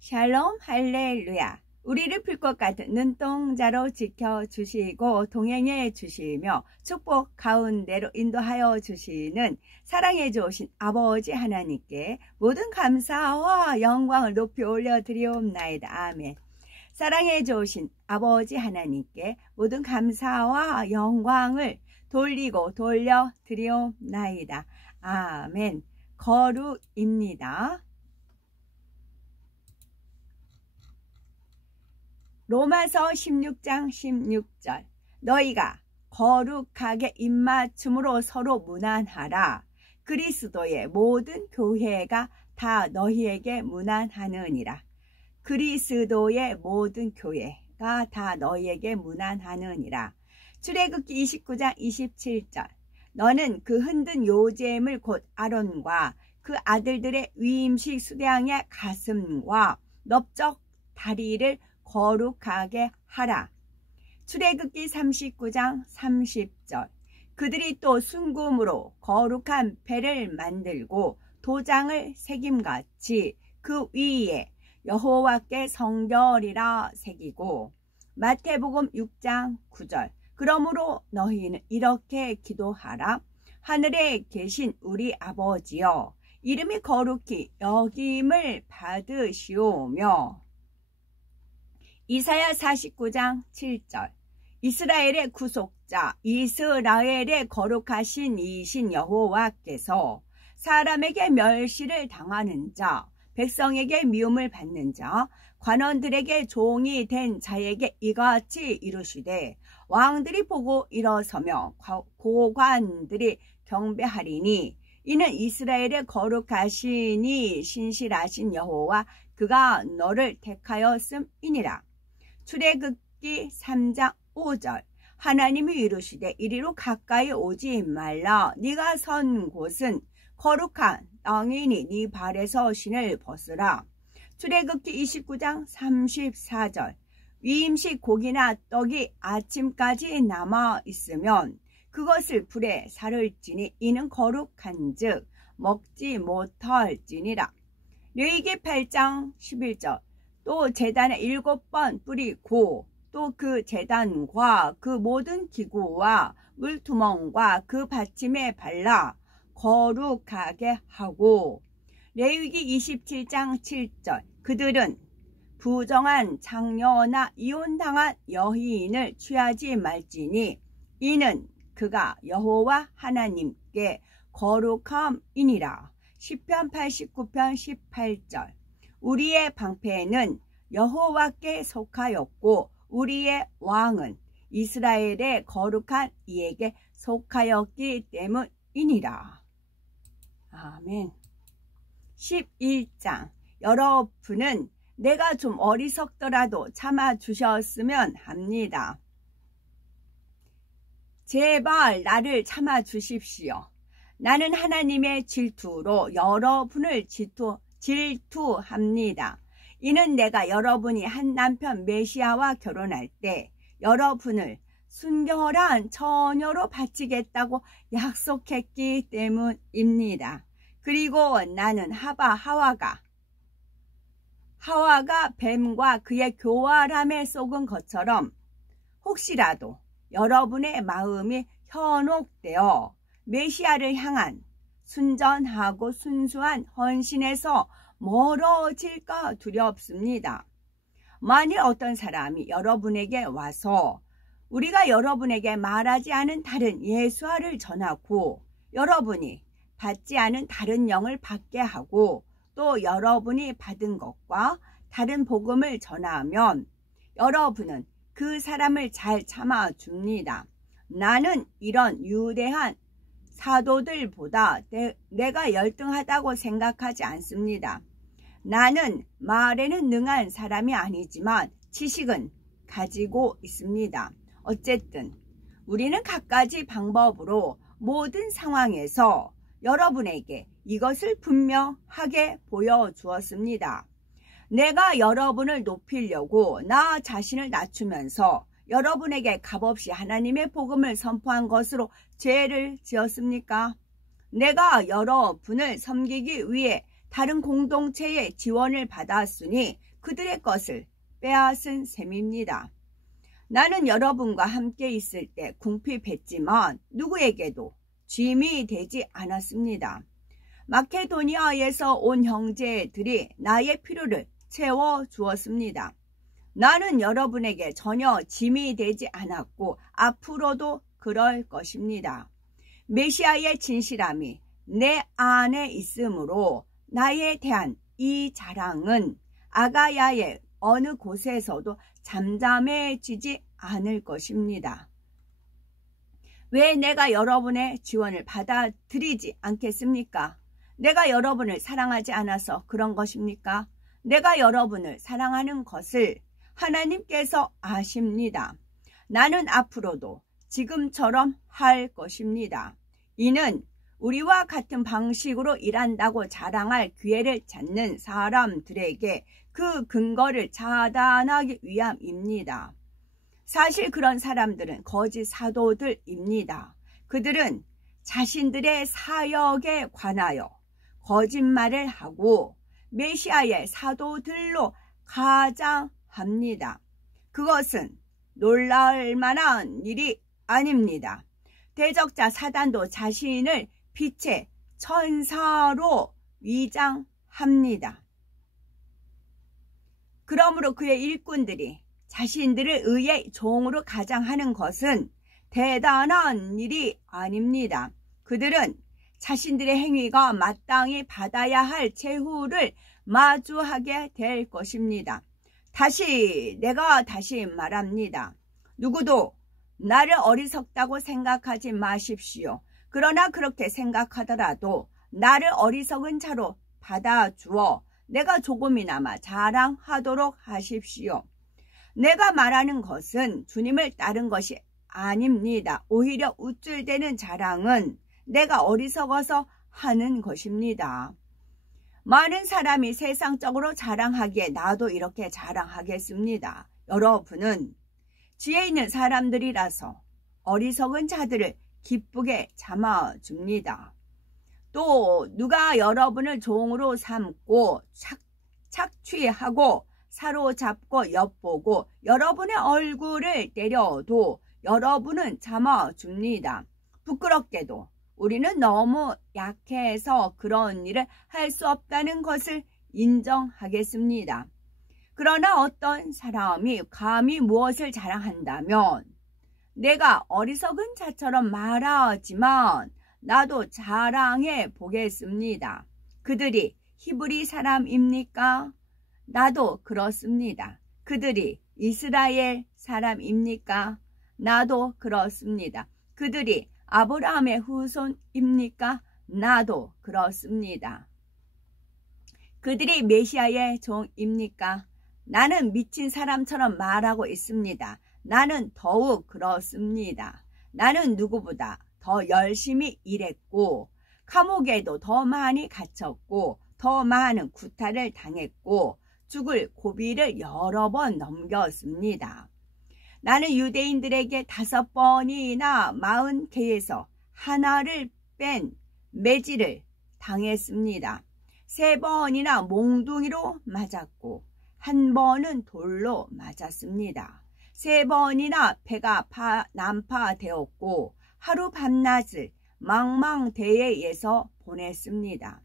샬롬 할렐루야. 우리를 풀 것 같은 눈동자로 지켜주시고 동행해 주시며 축복 가운데로 인도하여 주시는 사랑해 주신 아버지 하나님께 모든 감사와 영광을 높이 올려드리옵나이다. 아멘. 사랑해 주신 아버지 하나님께 모든 감사와 영광을 돌리고 돌려드리옵나이다. 아멘. 거룩입니다. 로마서 16장 16절 너희가 거룩하게 입맞춤으로 서로 무난하라. 그리스도의 모든 교회가 다 너희에게 무난하느니라. 그리스도의 모든 교회가 다 너희에게 무난하느니라. 출애굽기 29장 27절 너는 그 흔든 요제물 곧 아론과 그 아들들의 위임식 수량의 가슴과 넓적 다리를 거룩하게 하라. 출애굽기 39장 30절 그들이 또 순금으로 거룩한 배를 만들고 도장을 새김같이 그 위에 여호와께 성결이라 새기고. 마태복음 6장 9절 그러므로 너희는 이렇게 기도하라. 하늘에 계신 우리 아버지여 이름이 거룩히 여김을 받으시오며. 이사야 49장 7절 이스라엘의 구속자 이스라엘의 거룩하신 이신 여호와께서 사람에게 멸시를 당하는 자 백성에게 미움을 받는 자 관원들에게 종이 된 자에게 이같이 이르시되 왕들이 보고 일어서며 고관들이 경배하리니 이는 이스라엘의 거룩하시니 신실하신 여호와 그가 너를 택하였음이니라. 출애굽기 3장 5절 하나님이 이르시되 이리로 가까이 오지 말라. 네가 선 곳은 거룩한 땅이니 네 발에서 신을 벗으라. 출애굽기 29장 34절 위임식 고기나 떡이 아침까지 남아 있으면 그것을 불에 사를지니 이는 거룩한즉 먹지 못할지니라. 레위기 8장 11절 또 제단에 7번 뿌리고 또 그 제단과 그 모든 기구와 물두멍과 그 받침에 발라 거룩하게 하고. 레위기 27장 7절 그들은 부정한 장녀나 이혼당한 여인을 취하지 말지니 이는 그가 여호와 하나님께 거룩함이니라. 시편 89편 18절 우리의 방패는 여호와께 속하였고 우리의 왕은 이스라엘의 거룩한 이에게 속하였기 때문이니라. 아멘. 11장 여러분은 내가 좀 어리석더라도 참아주셨으면 합니다. 제발 나를 참아주십시오. 나는 하나님의 질투로 여러분을 질투합니다. 이는 내가 여러분이 한 남편 메시아와 결혼할 때 여러분을 순결한 처녀로 바치겠다고 약속했기 때문입니다. 그리고 나는 하와가 뱀과 그의 교활함에 속은 것처럼 혹시라도 여러분의 마음이 현혹되어 메시아를 향한 순전하고 순수한 헌신에서 멀어질까 두렵습니다. 만일 어떤 사람이 여러분에게 와서 우리가 여러분에게 말하지 않은 다른 예수화를 전하고 여러분이 받지 않은 다른 영을 받게 하고 또 여러분이 받은 것과 다른 복음을 전하면 여러분은 그 사람을 잘 참아줍니다. 나는 이런 유대한 사도들보다 내가 열등하다고 생각하지 않습니다. 나는 말에는 능한 사람이 아니지만 지식은 가지고 있습니다. 어쨌든 우리는 갖가지 방법으로 모든 상황에서 여러분에게 이것을 분명하게 보여주었습니다. 내가 여러분을 높이려고 나 자신을 낮추면서 여러분에게 값없이 하나님의 복음을 선포한 것으로 죄를 지었습니까? 내가 여러분을 섬기기 위해 다른 공동체의 지원을 받았으니 그들의 것을 빼앗은 셈입니다. 나는 여러분과 함께 있을 때 궁핍했지만 누구에게도 짐이 되지 않았습니다. 마케도니아에서 온 형제들이 나의 필요를 채워주었습니다. 나는 여러분에게 전혀 짐이 되지 않았고 앞으로도 그럴 것입니다. 메시아의 진실함이 내 안에 있으므로 나에 대한 이 자랑은 아가야의 어느 곳에서도 잠잠해지지 않을 것입니다. 왜 내가 여러분의 지원을 받아들이지 않겠습니까? 내가 여러분을 사랑하지 않아서 그런 것입니까? 내가 여러분을 사랑하는 것을 하나님께서 아십니다. 나는 앞으로도 지금처럼 할 것입니다. 이는 우리와 같은 방식으로 일한다고 자랑할 기회를 찾는 사람들에게 그 근거를 차단하기 위함입니다. 사실 그런 사람들은 거짓 사도들입니다. 그들은 자신들의 사역에 관하여 거짓말을 하고 메시아의 사도들로 가장합니다. 그것은 놀라울 만한 일이 아닙니다. 대적자 사단도 자신을 빛의 천사로 위장합니다. 그러므로 그의 일꾼들이 자신들을 의의 종으로 가장하는 것은 대단한 일이 아닙니다. 그들은 자신들의 행위가 마땅히 받아야 할 최후를 마주하게 될 것입니다. 내가 다시 말합니다. 누구도 나를 어리석다고 생각하지 마십시오. 그러나 그렇게 생각하더라도 나를 어리석은 자로 받아주어 내가 조금이나마 자랑하도록 하십시오. 내가 말하는 것은 주님을 따른 것이 아닙니다. 오히려 우쭐대는 자랑은 내가 어리석어서 하는 것입니다. 많은 사람이 세상적으로 자랑하기에 나도 이렇게 자랑하겠습니다. 여러분은 지혜 있는 사람들이라서 어리석은 자들을 기쁘게 참아줍니다. 또 누가 여러분을 종으로 삼고 착취하고 사로잡고 엿보고 여러분의 얼굴을 때려도 여러분은 참아줍니다. 부끄럽게도 우리는 너무 약해서 그런 일을 할 수 없다는 것을 인정하겠습니다. 그러나 어떤 사람이 감히 무엇을 자랑한다면 내가 어리석은 자처럼 말하지만 나도 자랑해 보겠습니다. 그들이 히브리 사람입니까? 나도 그렇습니다. 그들이 이스라엘 사람입니까? 나도 그렇습니다. 그들이 아브라함의 후손입니까? 나도 그렇습니다. 그들이 메시아의 종입니까? 나는 미친 사람처럼 말하고 있습니다. 나는 더욱 그렇습니다. 나는 누구보다 더 열심히 일했고 감옥에도 더 많이 갇혔고 더 많은 구타를 당했고 죽을 고비를 여러 번 넘겼습니다. 나는 유대인들에게 5번이나 40개에서 하나를 뺀 매질을 당했습니다. 3번이나 몽둥이로 맞았고 1번은 돌로 맞았습니다. 3번이나 배가 난파되었고 하루 밤낮을 망망대해에서 보냈습니다.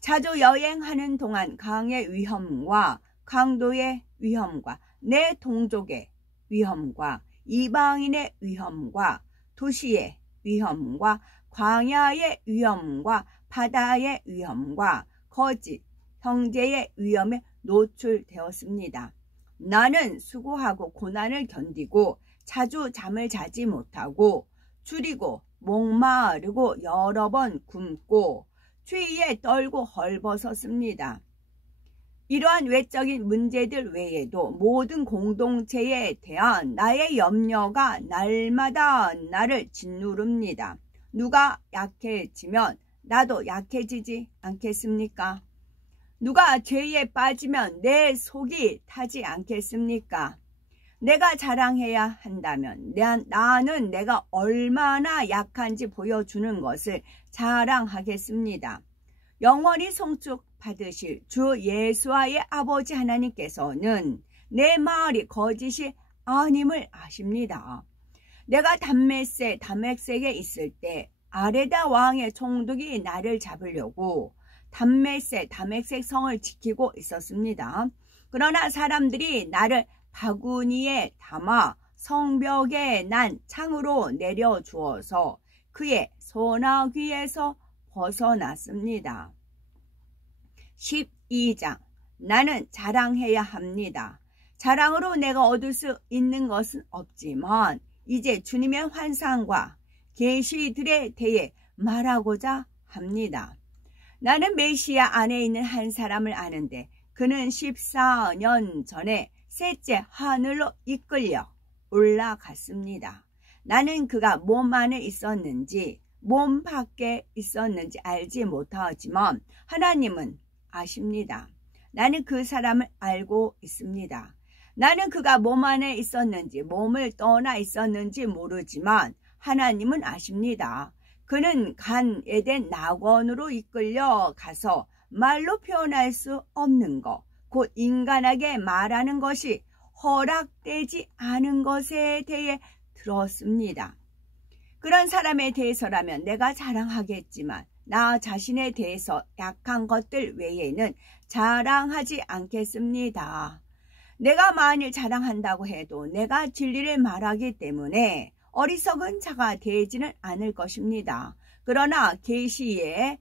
자주 여행하는 동안 강의 위험과 강도의 위험과 내 동족의 위험과 이방인의 위험과 도시의 위험과 광야의 위험과 바다의 위험과 거짓 형제의 위험에 노출되었습니다. 나는 수고하고 고난을 견디고 자주 잠을 자지 못하고 줄이고 목마르고 여러 번 굶고 추위에 떨고 헐벗었습니다. 이러한 외적인 문제들 외에도 모든 공동체에 대한 나의 염려가 날마다 나를 짓누릅니다. 누가 약해지면 나도 약해지지 않겠습니까? 누가 죄에 빠지면 내 속이 타지 않겠습니까? 내가 자랑해야 한다면 나는 내가 얼마나 약한지 보여주는 것을 자랑하겠습니다. 영원히 송축 받으실 주 예수와의 아버지 하나님께서는 내 말이 거짓이 아님을 아십니다. 내가 담메색에 있을 때 아레다 왕의 총독이 나를 잡으려고 담메색 성을 지키고 있었습니다. 그러나 사람들이 나를 바구니에 담아 성벽에 난 창으로 내려주어서 그의 소나귀에서 벗어났습니다. 12장. 나는 자랑해야 합니다. 자랑으로 내가 얻을 수 있는 것은 없지만 이제 주님의 환상과 계시들에 대해 말하고자 합니다. 나는 메시아 안에 있는 한 사람을 아는데 그는 14년 전에 셋째 하늘로 이끌려 올라갔습니다. 나는 그가 몸 안에 있었는지 몸 밖에 있었는지 알지 못하지만 하나님은 아십니다. 나는 그 사람을 알고 있습니다. 나는 그가 몸 안에 있었는지 몸을 떠나 있었는지 모르지만 하나님은 아십니다. 그는 간 에덴 낙원으로 이끌려 가서 말로 표현할 수 없는 것, 곧 인간에게 말하는 것이 허락되지 않은 것에 대해 들었습니다. 그런 사람에 대해서라면 내가 자랑하겠지만 나 자신에 대해서 약한 것들 외에는 자랑하지 않겠습니다. 내가 만일 자랑한다고 해도 내가 진리를 말하기 때문에 어리석은 자가 되지는 않을 것입니다. 그러나 계시의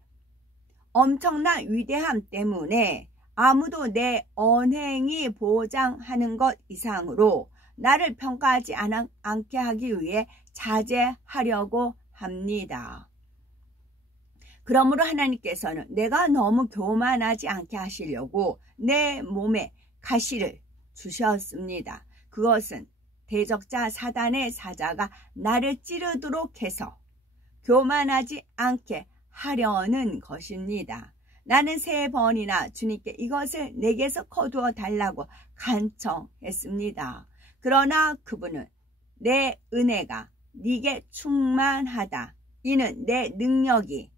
엄청난 위대함 때문에 아무도 내 언행이 보장하는 것 이상으로 나를 평가하지 않게 하기 위해 자제하려고 합니다. 그러므로 하나님께서는 내가 너무 교만하지 않게 하시려고 내 몸에 가시를 주셨습니다. 그것은 대적자 사단의 사자가 나를 찌르도록 해서 교만하지 않게 하려는 것입니다. 나는 3번이나 주님께 이것을 내게서 거두어 달라고 간청했습니다. 그러나 그분은 내 은혜가 네게 충만하다. 이는 내 능력이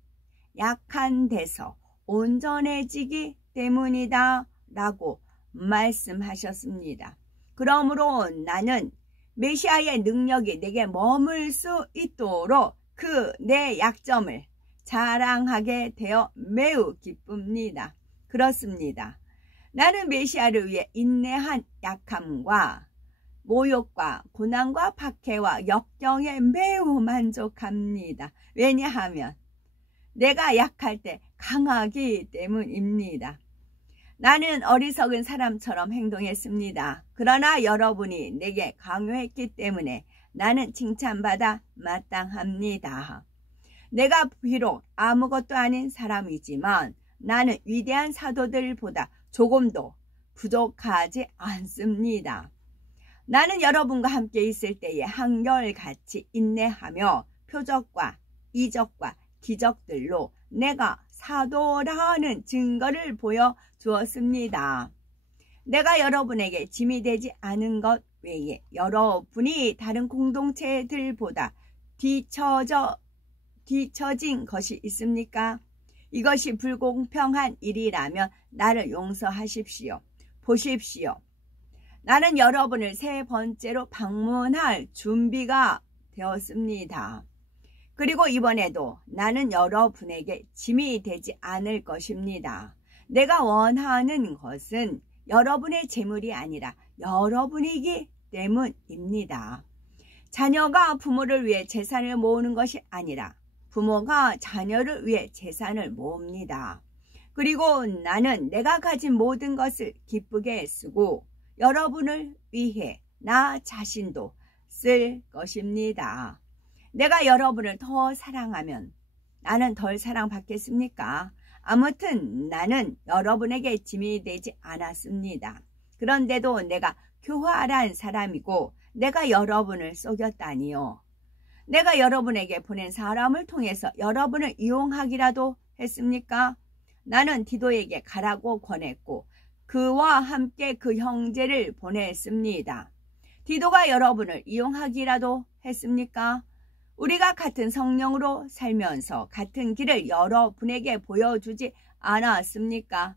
약한 데서 온전해지기 때문이다 라고 말씀하셨습니다. 그러므로 나는 메시아의 능력이 내게 머물 수 있도록 그 내 약점을 자랑하게 되어 매우 기쁩니다. 그렇습니다. 나는 메시아를 위해 인내한 약함과 모욕과 고난과 박해와 역경에 매우 만족합니다. 왜냐하면 내가 약할 때 강하기 때문입니다. 나는 어리석은 사람처럼 행동했습니다. 그러나 여러분이 내게 강요했기 때문에 나는 칭찬받아 마땅합니다. 내가 비록 아무것도 아닌 사람이지만 나는 위대한 사도들보다 조금도 부족하지 않습니다. 나는 여러분과 함께 있을 때에 한결같이 인내하며 표적과 이적과 기적들로 내가 사도라는 증거를 보여주었습니다. 내가 여러분에게 짐이 되지 않은 것 외에 여러분이 다른 공동체들보다 뒤처진 것이 있습니까? 이것이 불공평한 일이라면 나를 용서하십시오. 보십시오. 나는 여러분을 3번째로 방문할 준비가 되었습니다. 그리고 이번에도 나는 여러분에게 짐이 되지 않을 것입니다. 내가 원하는 것은 여러분의 재물이 아니라 여러분이기 때문입니다. 자녀가 부모를 위해 재산을 모으는 것이 아니라 부모가 자녀를 위해 재산을 모읍니다. 그리고 나는 내가 가진 모든 것을 기쁘게 쓰고 여러분을 위해 나 자신도 쓸 것입니다. 내가 여러분을 더 사랑하면 나는 덜 사랑받겠습니까? 아무튼 나는 여러분에게 짐이 되지 않았습니다. 그런데도 내가 교활한 사람이고 내가 여러분을 속였다니요. 내가 여러분에게 보낸 사람을 통해서 여러분을 이용하기라도 했습니까? 나는 디도에게 가라고 권했고 그와 함께 그 형제를 보냈습니다. 디도가 여러분을 이용하기라도 했습니까? 우리가 같은 성령으로 살면서 같은 길을 여러분에게 보여주지 않았습니까?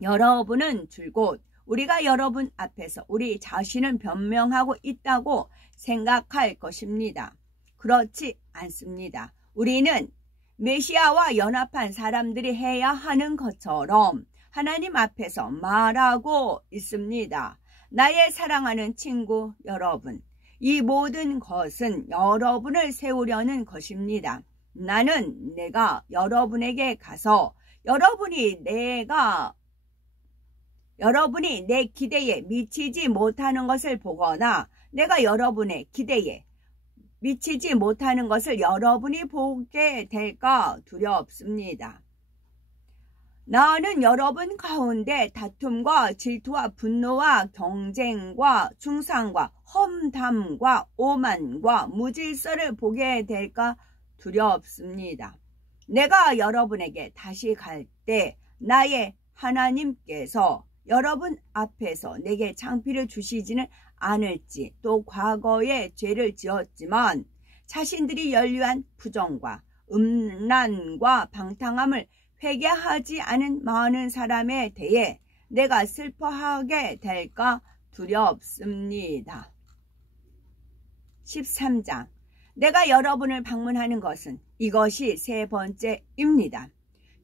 여러분은 줄곧 우리가 여러분 앞에서 우리 자신을 변명하고 있다고 생각할 것입니다. 그렇지 않습니다. 우리는 메시아와 연합한 사람들이 해야 하는 것처럼 하나님 앞에서 말하고 있습니다. 나의 사랑하는 친구 여러분, 이 모든 것은 여러분을 세우려는 것입니다. 나는 내가 여러분에게 가서 여러분이 내 기대에 미치지 못하는 것을 보거나 내가 여러분의 기대에 미치지 못하는 것을 여러분이 보게 될까 두렵습니다. 나는 여러분 가운데 다툼과 질투와 분노와 경쟁과 중상과 험담과 오만과 무질서를 보게 될까 두렵습니다. 내가 여러분에게 다시 갈 때 나의 하나님께서 여러분 앞에서 내게 창피를 주시지는 않을지, 또 과거에 죄를 지었지만 자신들이 연루한 부정과 음란과 방탕함을 회개하지 않은 많은 사람에 대해 내가 슬퍼하게 될까 두렵습니다. 13장. 내가 여러분을 방문하는 것은 이것이 세 번째입니다.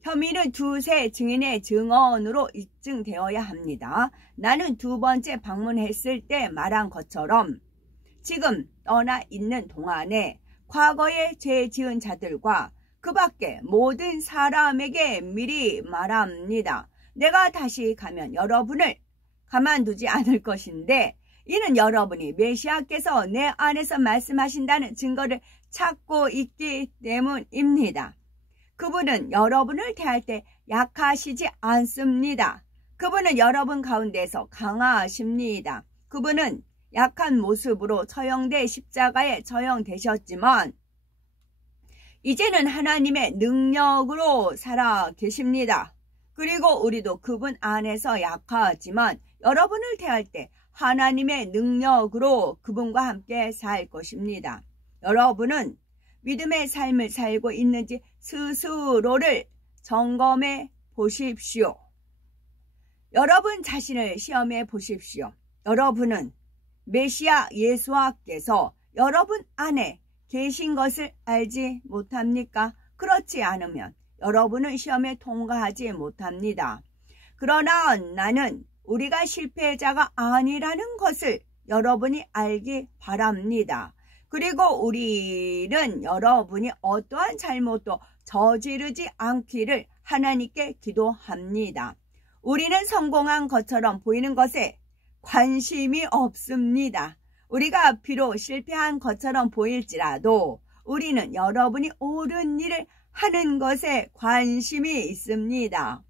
혐의는 두세 증인의 증언으로 입증되어야 합니다. 나는 두 번째 방문했을 때 말한 것처럼 지금 떠나 있는 동안에 과거에 죄 지은 자들과 그 밖에 모든 사람에게 미리 말합니다. 내가 다시 가면 여러분을 가만두지 않을 것인데 이는 여러분이 메시아께서 내 안에서 말씀하신다는 증거를 찾고 있기 때문입니다. 그분은 여러분을 대할 때 약하시지 않습니다. 그분은 여러분 가운데서 강하십니다. 그분은 약한 모습으로 처형돼 십자가에 처형되셨지만 이제는 하나님의 능력으로 살아 계십니다. 그리고 우리도 그분 안에서 약하지만 여러분을 대할 때 하나님의 능력으로 그분과 함께 살 것입니다. 여러분은 믿음의 삶을 살고 있는지 스스로를 점검해 보십시오. 여러분 자신을 시험해 보십시오. 여러분은 메시아 예수와께서 여러분 안에 계신 것을 알지 못합니까? 그렇지 않으면 여러분은 시험에 통과하지 못합니다. 그러나 나는 우리가 실패자가 아니라는 것을 여러분이 알기 바랍니다. 그리고 우리는 여러분이 어떠한 잘못도 저지르지 않기를 하나님께 기도합니다. 우리는 성공한 것처럼 보이는 것에 관심이 없습니다. 우리가 비록 실패한 것처럼 보일지라도 우리는 여러분이 옳은 일을 하는 것에 관심이 있습니다.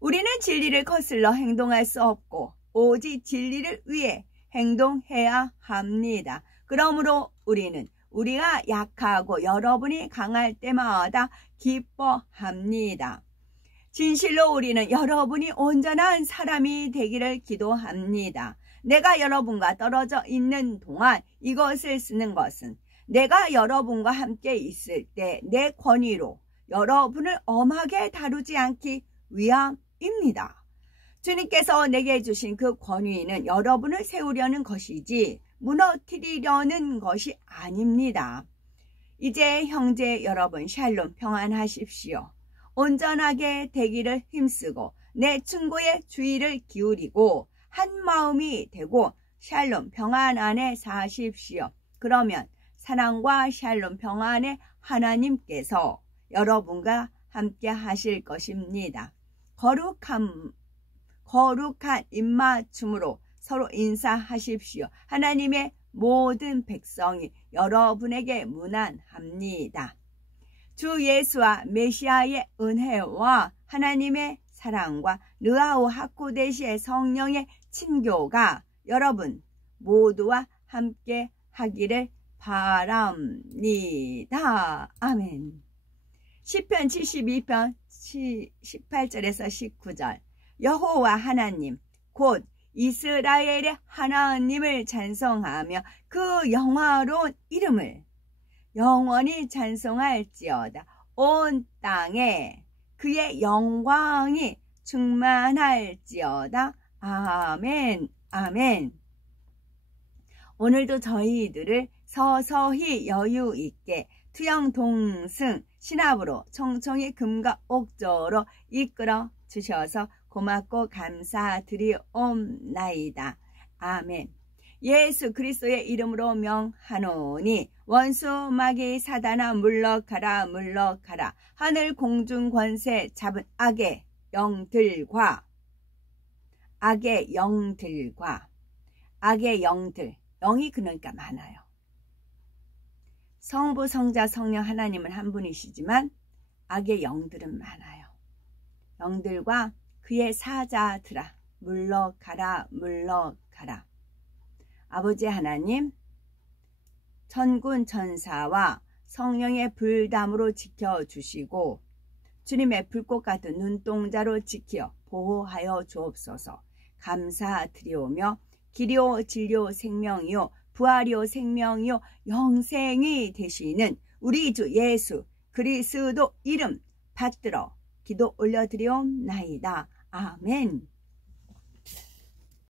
우리는 진리를 거슬러 행동할 수 없고 오직 진리를 위해 행동해야 합니다. 그러므로 우리는 우리가 약하고 여러분이 강할 때마다 기뻐합니다. 진실로 우리는 여러분이 온전한 사람이 되기를 기도합니다. 내가 여러분과 떨어져 있는 동안 이것을 쓰는 것은 내가 여러분과 함께 있을 때 내 권위로 여러분을 엄하게 다루지 않기 위함입니다. 주님께서 내게 주신 그 권위는 여러분을 세우려는 것이지 무너뜨리려는 것이 아닙니다. 이제 형제 여러분 샬롬 평안하십시오. 온전하게 되기를 힘쓰고 내 충고에 주의를 기울이고 한 마음이 되고 샬롬 평안 안에 사십시오. 그러면 사랑과 샬롬 평안의 하나님께서 여러분과 함께 하실 것입니다. 거룩한 입맞춤으로 서로 인사하십시오. 하나님의 모든 백성이 여러분에게 문안합니다. 주 예수와 메시아의 은혜와 하나님의 사랑과 르아우 하코데시의 성령의 친교가 여러분 모두와 함께 하기를 바랍니다. 아멘. 시편 72편 18절에서 19절. 여호와 하나님 곧 이스라엘의 하나님을 찬송하며 그 영화로운 이름을 영원히 찬송할지어다. 온 땅에 그의 영광이 충만할지어다. 아멘. 아멘. 오늘도 저희들을 서서히 여유 있게 투영 동승 신압으로 총총히 금과 옥조로 이끌어 주셔서 고맙고 감사드리옵나이다. 아멘. 예수 그리스도의 이름으로 명하노니 원수 마귀 사단아 물러가라 물러가라. 하늘 공중 권세 잡은 악의 영들과 영이 그러니까 많아요. 성부 성자 성령 하나님은 한 분이시지만 악의 영들은 많아요. 영들과 그의 사자들아 물러가라 물러가라. 아버지 하나님, 천군 천사와 성령의 불담으로 지켜주시고 주님의 불꽃 같은 눈동자로 지켜 보호하여 주옵소서. 감사드리오며 길이요 진리요 생명이요 부활이요 생명이요 영생이 되시는 우리 주 예수 그리스도 이름 받들어 기도 올려드리옵나이다. 아멘.